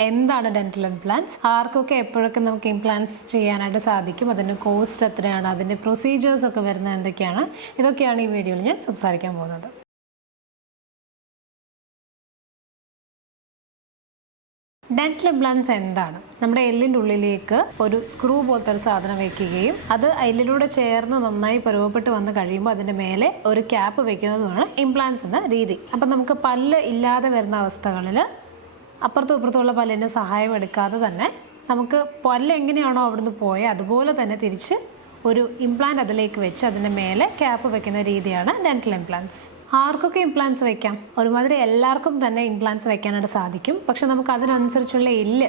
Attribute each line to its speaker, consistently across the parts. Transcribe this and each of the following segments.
Speaker 1: എന്താണ് dental implants ആർക്കൊക്കെ എപ്പോഴൊക്കെ നമുക്ക് ഇംപ്ലാന്റ്സ് ചെയ്യാനായിട്ട് സാധിക്കും? അതിന്റെ കോസ്റ്റ് എത്രയാണ്? അതിന്റെ പ്രൊസീജിയേഴ്സ് ഒക്കെ വരുന്നത് എന്തൊക്കെയാണ്? ഇതൊക്കെയാണ് ഈ വീഡിയോയിൽ ഞാൻ സംസാരിക്കാൻ പോകുന്നത്. ഡെന്റൽ ഇംപ്ലാന്റ്സ് എന്താണ്? നമ്മുടെ എല്ലിന്റെ ഉള്ളിലേക്ക് ഒരു സ്ക്രൂ പോലത്തെ ഒരു സാധനം വെക്കുകയും അത് എല്ലിലൂടെ ചേർന്ന് നന്നായി പരുവപ്പെട്ട് വന്ന് കഴിയുമ്പോൾ അതിന്റെ മേലെ ഒരു ക്യാപ്പ് വെക്കുന്നതുമാണ് ഇംപ്ലാന്റ്സ് എന്ന രീതി. അപ്പം നമുക്ക് പല്ല് ഇല്ലാതെ വരുന്ന അവസ്ഥകളിൽ അപ്പുറത്തും ഇപ്പുറത്തുമുള്ള പല്ലിന്റെ സഹായം എടുക്കാതെ തന്നെ നമുക്ക് പല്ല് എങ്ങനെയാണോ അവിടുന്ന് പോയത് അതുപോലെ തന്നെ തിരിച്ച് ഒരു ഇംപ്ലാന്റ് അതിലേക്ക് വെച്ച് അതിന്റെ മേലെ ക്യാപ്പ് വെക്കുന്ന രീതിയാണ് ഡെന്റൽ ഇംപ്ലാന്റ്സ് ആർക്കൊക്കെ ഇംപ്ലാൻസ് വെക്കാം? ഒരുമാതിരി എല്ലാവർക്കും തന്നെ ഇംപ്ലാൻസ് വെക്കാനായിട്ട് സാധിക്കും. പക്ഷെ നമുക്ക് അതിനനുസരിച്ചുള്ള എല്ല്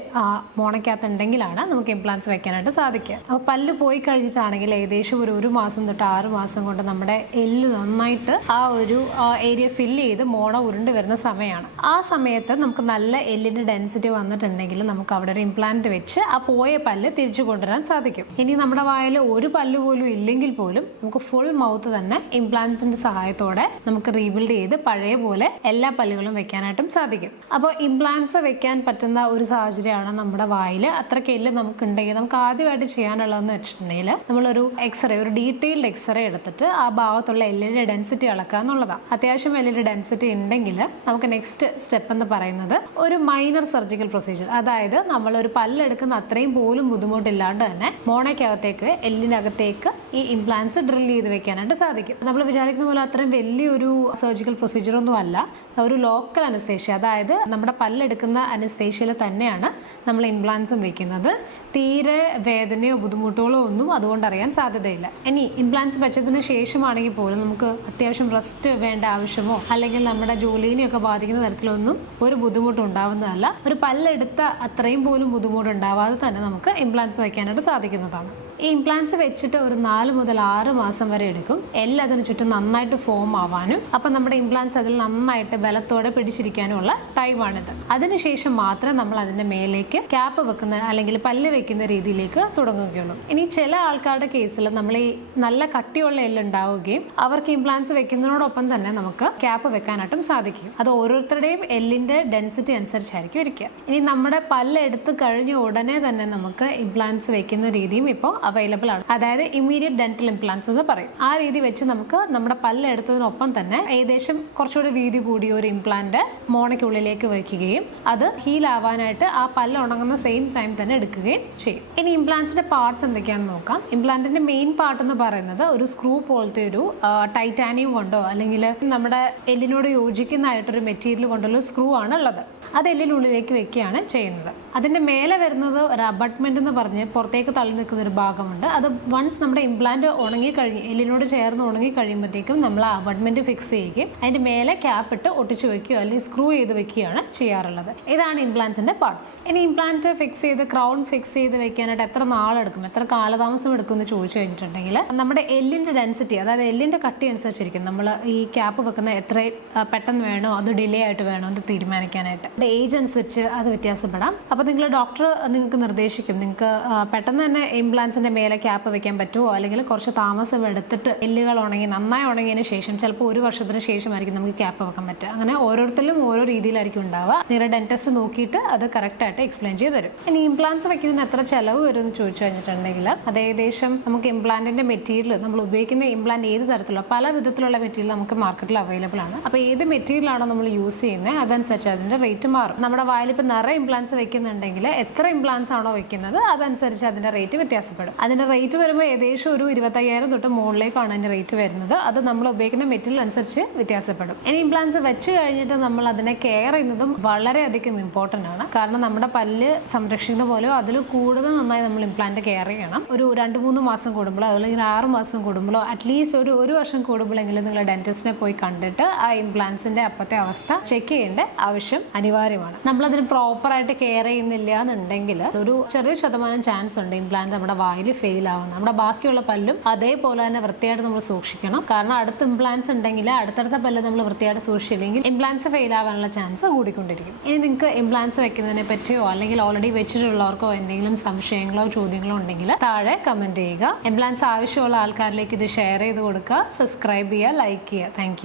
Speaker 1: മോണയ്ക്കകത്ത് ഉണ്ടെങ്കിലാണ് നമുക്ക് ഇംപ്ലാൻസ് വെക്കാനായിട്ട് സാധിക്കുക. അപ്പോൾ പല്ല് പോയി കഴിഞ്ഞിട്ടാണെങ്കിൽ ഏകദേശം ഒരു ഒരു മാസം തൊട്ട് ആറ് മാസം കൊണ്ട് നമ്മുടെ എല്ല് നന്നായിട്ട് ആ ഒരു ഏരിയ ഫില്ല് ചെയ്ത് മോണ ഉരുണ്ട് വരുന്ന സമയമാണ്. ആ സമയത്ത് നമുക്ക് നല്ല എല്ലിന്റെ ഡെൻസിറ്റി വന്നിട്ടുണ്ടെങ്കിൽ നമുക്ക് അവിടെ ഒരു ഇംപ്ലാന്റ് വെച്ച് ആ പോയ പല്ല് തിരിച്ചു കൊണ്ടുവരാൻ സാധിക്കും. ഇനി നമ്മുടെ വായിൽ ഒരു പല്ല് പോലും ഇല്ലെങ്കിൽ പോലും നമുക്ക് ഫുൾ മൗത്ത് തന്നെ ഇംപ്ലാന്റ്സിന്റെ സഹായത്തോടെ നമുക്ക് റീബിൽഡ് ചെയ്ത് പഴയ പോലെ എല്ലാ പല്ലുകളും വെക്കാനായിട്ടും സാധിക്കും. അപ്പോൾ ഇംപ്ലാന്റ്സ് വെക്കാൻ പറ്റുന്ന ഒരു സാഹചര്യമാണ് നമ്മുടെ വായിൽ. അത്രയ്ക്ക് എല്ല് നമുക്ക് ഉണ്ടെങ്കിൽ നമുക്ക് ആദ്യമായിട്ട് ചെയ്യാനുള്ളതെന്ന് വെച്ചിട്ടുണ്ടെങ്കിൽ നമ്മളൊരു എക്സ്റേ ഒരു ഡീറ്റെയിൽഡ് എക്സ്റേ എടുത്തിട്ട് ആ ഭാഗത്തുള്ള എല്ലിന്റെ ഡെൻസിറ്റി അളക്കുക എന്നുള്ളതാണ്. അത്യാവശ്യം എല്ലിന്റെ ഡെൻസിറ്റി ഉണ്ടെങ്കിൽ നമുക്ക് നെക്സ്റ്റ് സ്റ്റെപ്പ് എന്ന് പറയുന്നത് ഒരു മൈനർ സർജിക്കൽ പ്രൊസീജിയർ അതായത് നമ്മൾ ഒരു പല്ലെടുക്കുന്ന അത്രയും പോലും ബുദ്ധിമുട്ടില്ലാണ്ട് തന്നെ മോണയ്ക്കകത്തേക്ക് എല്ലിനകത്തേക്ക് ഈ ഇംപ്ലാന്റ്സ് ഡ്രിൽ ചെയ്ത് വെക്കാനായിട്ട് സാധിക്കും. നമ്മൾ വിചാരിക്കുന്ന പോലെ അത്രയും വലിയൊരു സർജിക്കൽ പ്രൊസീജിയർ ഒന്നും അല്ല. ഒരു ലോക്കൽ അനസ്തേഷ്യ അതായത് നമ്മുടെ പല്ലെടുക്കുന്ന അനസ്തേഷ്യയിൽ തന്നെയാണ് നമ്മൾ ഇംപ്ലാൻസും വെക്കുന്നത്. തീരെ വേദനയോ ബുദ്ധിമുട്ടുകളോ ഒന്നും അതുകൊണ്ട് അറിയാൻ സാധ്യതയില്ല. ഇനി ഇംപ്ലാൻസ് വെച്ചതിന് ശേഷമാണെങ്കിൽ പോലും നമുക്ക് അത്യാവശ്യം റെസ്റ്റ് വേണ്ട ആവശ്യമോ അല്ലെങ്കിൽ നമ്മുടെ ജോലിനെയൊക്കെ ബാധിക്കുന്ന തരത്തിലൊന്നും ഒരു ബുദ്ധിമുട്ടും ഉണ്ടാവുന്നതല്ല. ഒരു പല്ലെടുത്ത അത്രയും പോലും ബുദ്ധിമുട്ട് ഉണ്ടാവാതെ തന്നെ നമുക്ക് ഇംപ്ലാൻസ് വയ്ക്കാനായിട്ട് സാധിക്കുന്നതാണ്. ഈ ഇംപ്ലാൻസ് വെച്ചിട്ട് ഒരു നാല് മുതൽ ആറ് മാസം വരെ എടുക്കും. എല്ലാം അതിന് ചുറ്റും നന്നായിട്ട് ഫോം ആവാനും അപ്പം നമ്മുടെ ഇംപ്ലാൻസ് അതിൽ നന്നായിട്ട് ബലത്തോടെ പിടിച്ചിരിക്കാനുമുള്ള ടൈമാണിത്. അതിനുശേഷം മാത്രം നമ്മൾ അതിന്റെ മേലേക്ക് ക്യാപ്പ് വെക്കുന്ന അല്ലെങ്കിൽ പല്ല് വെക്കുന്ന രീതിയിലേക്ക് തുടങ്ങുകയുള്ളൂ. ഇനി ചില ആൾക്കാരുടെ കേസിൽ നമ്മൾ ഈ നല്ല കട്ടിയുള്ള എല്ലുണ്ടാവുകയും അവർക്ക് ഇംപ്ലാന്റ്സ് വെക്കുന്നതിനോടൊപ്പം തന്നെ നമുക്ക് ക്യാപ്പ് വെക്കാനായിട്ടും സാധിക്കും. അത് ഓരോരുത്തരുടെയും എല്ലിന്റെ ഡെൻസിറ്റി അനുസരിച്ചായിരിക്കും ഇരിക്കുക. ഇനി നമ്മുടെ പല്ല് എടുത്തു കഴിഞ്ഞ ഉടനെ തന്നെ നമുക്ക് ഇംപ്ലാന്റ്സ് വെക്കുന്ന രീതിയും ഇപ്പോൾ അവൈലബിൾ ആണ്. അതായത് ഇമ്മീഡിയറ്റ് ഡെന്റൽ ഇംപ്ലാന്റ്സ് എന്ന് പറയും. ആ രീതി വെച്ച് നമുക്ക് നമ്മുടെ പല്ല് എടുത്തതിനൊപ്പം തന്നെ ഏകദേശം കുറച്ചുകൂടി വീതി കൂടിയ ഒരു ഇംപ്ലാന്റ് മോണയ്ക്കുള്ളിലേക്ക് വയ്ക്കുകയും അത് ഹീൽ ആവാനായിട്ട് ആ പല്ല് ഉണങ്ങുന്ന സെയിം ടൈം തന്നെ എടുക്കുകയും ചെയ്യും. ഇനി ഇംപ്ലാന്റ്സിന്റെ പാർട്സ് എന്തൊക്കെയാണെന്ന് നോക്കാം. ഇംപ്ലാന്റിന്റെ മെയിൻ പാർട്ട് എന്ന് പറയുന്നത് ഒരു സ്ക്രൂ പോലത്തെ ഒരു ടൈറ്റാനിയം കൊണ്ടോ അല്ലെങ്കിൽ നമ്മുടെ എല്ലിനോട് യോജിക്കുന്നതായിട്ടൊരു മെറ്റീരിയൽ കൊണ്ടുള്ള സ്ക്രൂ ആണ് ഉള്ളത് അത് എല്ലിനുള്ളിലേക്ക് വെക്കുകയാണ് ചെയ്യുന്നത്. അതിന്റെ മേലെ വരുന്നത് ഒരു അബട്ട്മെന്റ് എന്ന് പറഞ്ഞ് പുറത്തേക്ക് തള്ളി നിൽക്കുന്ന ഒരു ഭാഗമുണ്ട്. അത് വൺസ് നമ്മുടെ ഇംപ്ലാന്റ് ഉണങ്ങി കഴിഞ്ഞ് എല്ലിനോട് ചേർന്ന് ഉണങ്ങി കഴിയുമ്പോഴത്തേക്കും നമ്മൾ ആ അബട്ട്മെന്റ് ഫിക്സ് ചെയ്യുകയും അതിന്റെ മേലെ ക്യാപ്പ് ഇട്ട് ഒട്ടിച്ച് വെക്കുകയോ അല്ലെങ്കിൽ സ്ക്രൂ ചെയ്ത് വെക്കുകയാണ് ചെയ്യാറുള്ളത്. ഇതാണ് ഇംപ്ലാന്റ്സിന്റെ പാർട്സ് ഇനി ഇംപ്ലാന്റ് ഫിക്സ് ചെയ്ത് ക്രൗൺ ഫിക്സ് ചെയ്ത് വെക്കാനായിട്ട് എത്ര നാളെടുക്കും? എത്ര കാലതാമസം എടുക്കും എന്ന് ചോദിച്ചു കഴിഞ്ഞിട്ടുണ്ടെങ്കിൽ നമ്മുടെ എല്ലിന്റെ ഡെൻസിറ്റി അതായത് എല്ലിന്റെ കട്ടി അനുസരിച്ചിരിക്കും. നമ്മൾ ഈ ക്യാപ്പ് വെക്കുന്ന എത്ര പെട്ടെന്ന് വേണോ അത് ഡിലേ ആയിട്ട് വേണോ എന്ന് തീരുമാനിക്കാനായിട്ട്. ഏജ് അനുസരിച്ച് അത് വ്യത്യാസപ്പെടാം. അപ്പോൾ നിങ്ങൾ ഡോക്ടർ നിങ്ങൾക്ക് നിർദ്ദേശിക്കും. നിങ്ങൾക്ക് പെട്ടെന്ന് തന്നെ ഇംപ്ലാന്റ്സിന്റെ മേലെ ക്യാപ്പ് വെക്കാൻ പറ്റുമോ അല്ലെങ്കിൽ കുറച്ച് താമസം എടുത്തിട്ട് എല്ലുകൾ ഉണങ്ങി നന്നായി ഉണങ്ങിയതിന് ശേഷം ചിലപ്പോൾ ഒരു വർഷത്തിന് ശേഷമായിരിക്കും നമുക്ക് ക്യാപ്പ് വെക്കാൻ പറ്റുക. അങ്ങനെ ഓരോരുത്തരും ഓരോ രീതിയിലായിരിക്കും ഉണ്ടാവുക. നിങ്ങളുടെ ഡെന്റിസ്റ്റ് നോക്കിയിട്ട് അത് കറക്റ്റ് ആയിട്ട് എക്സ്പ്ലെയിൻ ചെയ്ത് തരും. ഇനി ഇംപ്ലാന്റ്സ് വെക്കുന്നതിന് എത്ര ചിലവ് വരും എന്ന് ചോദിച്ചു കഴിഞ്ഞിട്ടുണ്ടെങ്കിൽ അത് ഏകദേശം നമുക്ക് ഇംപ്ലാന്റിന്റെ മെറ്റീരിയൽ നമ്മൾ ഉപയോഗിക്കുന്ന ഇംപ്ലാന്റ് ഏത് തരത്തിലുള്ള പല വിധത്തിലുള്ള മെറ്റീരിയൽ നമുക്ക് മാർക്കറ്റിൽ അവൈലബിൾ ആണ്. അപ്പോൾ ഏത് മെറ്റീരിയൽ ആണോ നമ്മൾ യൂസ് ചെയ്യുന്നത് അതനുസരിച്ച് അതിന്റെ റേറ്റ് മാറും. നമ്മുടെ വായിൽ ഇപ്പോൾ നിറയെ ഇംപ്ലാന്റ്സ് വെക്കുന്നുണ്ടെങ്കിൽ എത്ര ഇംപ്ലാന്റ്സ് ആണോ വെക്കുന്നത് അതനുസരിച്ച് അതിന്റെ റേറ്റ് വ്യത്യാസപ്പെടും. അതിന്റെ റേറ്റ് വരുമ്പോൾ ഏകദേശം ഒരു ഇരുപത്തയ്യായിരം തൊട്ട് മുകളിലേക്കാണ് അതിന്റെ റേറ്റ് വരുന്നത്. അത് നമ്മൾ ഉപയോഗിക്കുന്ന മെറ്റീരിയൽ അനുസരിച്ച് വ്യത്യാസപ്പെടും. ഇനി ഇംപ്ലാന്റ്സ് വെച്ച് കഴിഞ്ഞിട്ട് നമ്മൾ അതിനെ കെയർ ചെയ്യുന്നതും വളരെയധികം ഇമ്പോർട്ടന്റ് ആണ്. കാരണം നമ്മുടെ പല്ല് സംരക്ഷിക്കുന്ന പോലെ അതിൽ കൂടുതൽ നന്നായി നമ്മൾ ഇംപ്ലാന്റ് കെയർ ചെയ്യണം. ഒരു രണ്ട് മൂന്ന് മാസം കൂടുമ്പോഴോ അല്ലെങ്കിൽ ആറ് മാസം കൂടുമ്പോഴോ അറ്റ്ലീസ്റ്റ് ഒരു ഒരു വർഷം കൂടുമ്പോഴെങ്കിലും നിങ്ങൾ ഡെന്റിസ്റ്റിനെ പോയി കണ്ടിട്ട് ആ ഇംപ്ലാന്റ്സിന്റെ അപ്പത്തെ അവസ്ഥ ചെക്ക് ചെയ്യേണ്ട ആവശ്യം അനിവാര്യമാണ്. നമ്മളതിന് പ്രോപ്പറായിട്ട് കെയർ ചെയ്യുന്നില്ല എന്നുണ്ടെങ്കിൽ ഒരു ചെറിയ ശതമാനം ചാൻസ് ഉണ്ട് ഇംപ്ലാന്റ് നമ്മുടെ വായിൽ ഫെയിൽ ആവുന്നത് നമ്മുടെ ബാക്കിയുള്ള പല്ലും അതേപോലെ തന്നെ വൃത്തിയായിട്ട് നമ്മൾ സൂക്ഷിക്കണം. കാരണം അടുത്ത ഇംപ്ലാന്റ്സ് ഉണ്ടെങ്കിൽ അടുത്തടുത്ത പല്ല് നമ്മൾ വൃത്തിയായിട്ട് സൂക്ഷിച്ചില്ലെങ്കിൽ ഇംപ്ലാന്റ്സ് ഫെയിൽ ആവാനുള്ള ചാൻസ് കൂടിക്കൊണ്ടിരിക്കും. ഇനി നിങ്ങൾക്ക് ഇംപ്ലാന്റ്സ് വെക്കുന്നതിനെ പറ്റിയോ അല്ലെങ്കിൽ ഓൾറെഡി വെച്ചിട്ടുള്ളവർക്കോ എന്തെങ്കിലും സംശയങ്ങളോ ചോദ്യങ്ങളോ ഉണ്ടെങ്കിൽ താഴെ കമന്റ് ചെയ്യുക. ഇംപ്ലാന്റ്സ് ആവശ്യമുള്ള ആൾക്കാരിലേക്ക് ഇത് ഷെയർ ചെയ്ത് കൊടുക്കുക. സബ്സ്ക്രൈബ് ചെയ്യുക ലൈക്ക് ചെയ്യുക. താങ്ക്